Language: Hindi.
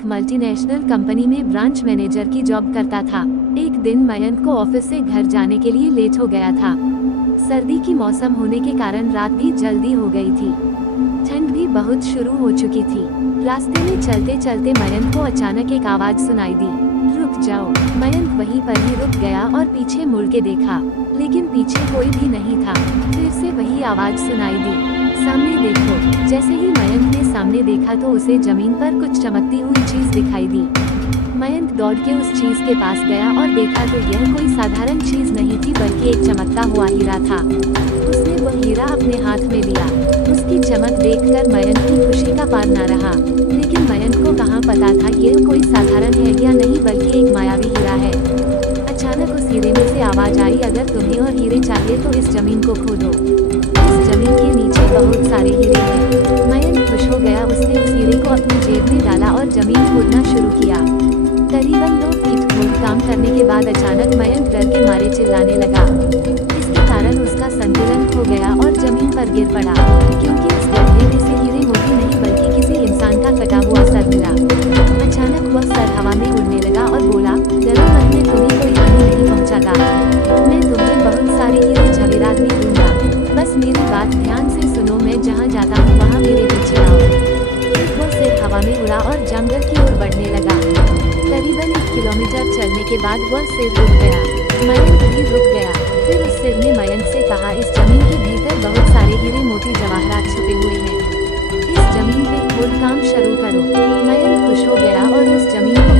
एक मल्टीनेशनल कंपनी में ब्रांच मैनेजर की जॉब करता था। एक दिन मयंक को ऑफिस से घर जाने के लिए लेट हो गया था। सर्दी की मौसम होने के कारण रात भी जल्दी हो गई थी। ठंड भी बहुत शुरू हो चुकी थी। रास्ते में चलते चलते मयंक को अचानक एक आवाज सुनाई दी, रुक जाओ। मयंक वहीं पर ही रुक गया और पीछे मुड़ के देखा, लेकिन पीछे कोई भी नहीं था। फिर से वही आवाज सुनाई दी, सामने देखो। जैसे ही मयंक ने सामने देखा तो उसे जमीन पर कुछ चमकती हुई चीज दिखाई दी। मयंक दौड़ के उस चीज के पास गया और देखा तो यह कोई साधारण चीज नहीं थी, बल्कि एक चमकता हुआ हीरा था। उसने वह हीरा अपने हाथ में लिया। उसकी चमक देखकर मयंक की खुशी का पार न रहा। लेकिन मयंक को कहाँ पता था यह कोई साधारण है या नहीं, बल्कि एक मायावी हीरा है। अचानक उस हीरे में से आवाज आई, अगर तुम्हें और हीरे चाहिए तो इस जमीन को खोदो। इस जमीन के नीचे बहुत सारे हीरे हैं। मयंक खुश हो गया। उसने उस हीरे को अपनी जेब में डाला और जमीन खोदना शुरू किया। करीबन 2 फीट खोद काम करने के बाद अचानक मयंक डर के मारे चिल्लाने लगा। इसके कारण उसका संतुलन खो गया और जमीन पर गिर पड़ा, क्योंकि उस गड्ढे में से हीरे मोती नहीं बल्कि किसी इंसान का कटा हुआ सर मिला। अचानक वह सर हवा में उड़ने लगा और बोला, डरो मत, मैं तुम्हें कोई हानि नहीं पहुंचाता। मैं तुम्हें बहुत सारे हीरे जवेरात में दूंगा। बस मेरी बात ध्यान से सुनो, मैं जहाँ जाता हूँ वहाँ मेरे पीछे आओ। फिर वह सिर हवा में उड़ा और जंगल की ओर बढ़ने लगा। करीबन 1 किलोमीटर चलने के बाद वह सिर रुक गया। मयंक भी रुक गया। फिर उस सिर ने मयंक से कहा, इस जमीन के भीतर बहुत सारे हीरे मोती जवाहरात छुपे हुए हैं। इस जमीन पे खोद काम शुरू करो। मयंक खुश हो गया और उस जमीन को